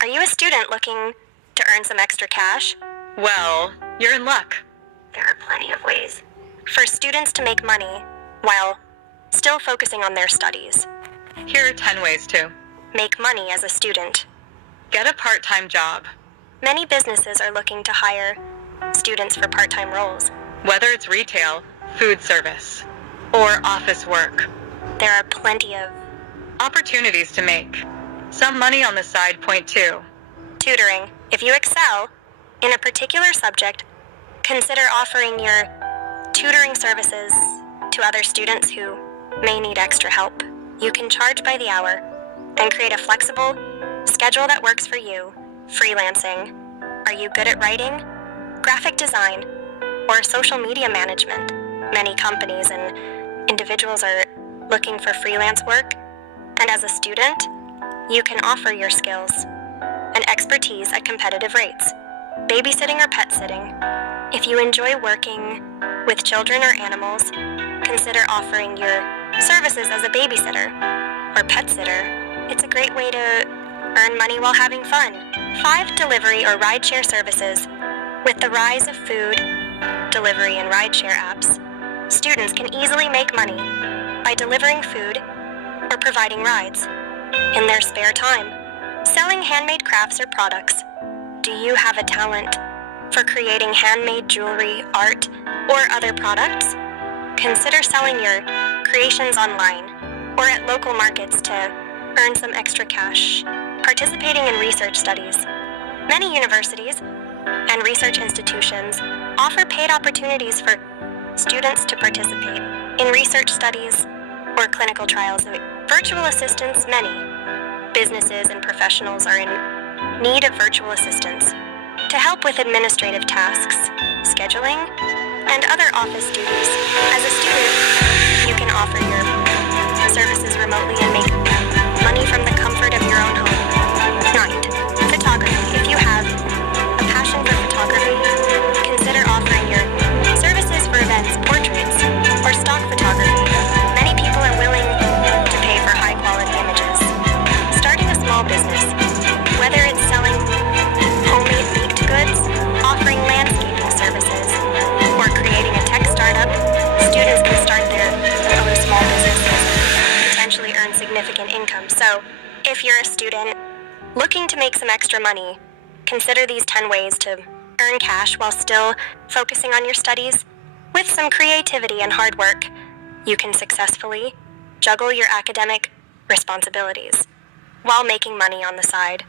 Are you a student looking to earn some extra cash? Well, you're in luck. There are plenty of ways for students to make money while still focusing on their studies. Here are 10 ways to Make money as a student. get a part-time job. Many businesses are looking to hire students for part-time roles. Whether it's retail, food service, or office work. There are plenty of Opportunities to make some money on the side. Point 2. tutoring. If you excel in a particular subject, consider offering your tutoring services to other students who may need extra help. You can charge by the hour and create a flexible schedule that works for you. Freelancing. Are you good at writing, graphic design, or social media management? Many companies and individuals are looking for freelance work, and as a student, you can offer your skills and expertise at competitive rates. Babysitting or pet sitting. If you enjoy working with children or animals, consider offering your services as a babysitter or pet sitter. It's a great way to earn money while having fun. 5. Delivery or rideshare services. With the rise of food, delivery, and rideshare apps, students can easily make money by delivering food or providing rides in their spare time. Selling handmade crafts or products. Do you have a talent for creating handmade jewelry, art, or other products? Consider selling your creations online or at local markets to earn some extra cash. Participating in research studies. Many universities and research institutions offer paid opportunities for students to participate in research studies or clinical trials. Virtual assistants. Many businesses and professionals are in need of virtual assistants to help with administrative tasks, scheduling, and other office duties. As a student, you can offer your services remotely and make money from the comfort of your own home. 9. Photography. If you have a passion for photography, consider offering your services for events, portraits, or stock photography. Many people are willing to pay for high-quality images. Starting a small business, whether it's selling homemade baked goods, offering landscaping services, or creating a tech startup, students can start their own small businesses and potentially earn significant income. So, if you're a student looking to make some extra money, consider these 10 ways to earn cash while still focusing on your studies. With some creativity and hard work, you can successfully juggle your academic responsibilities while making money on the side.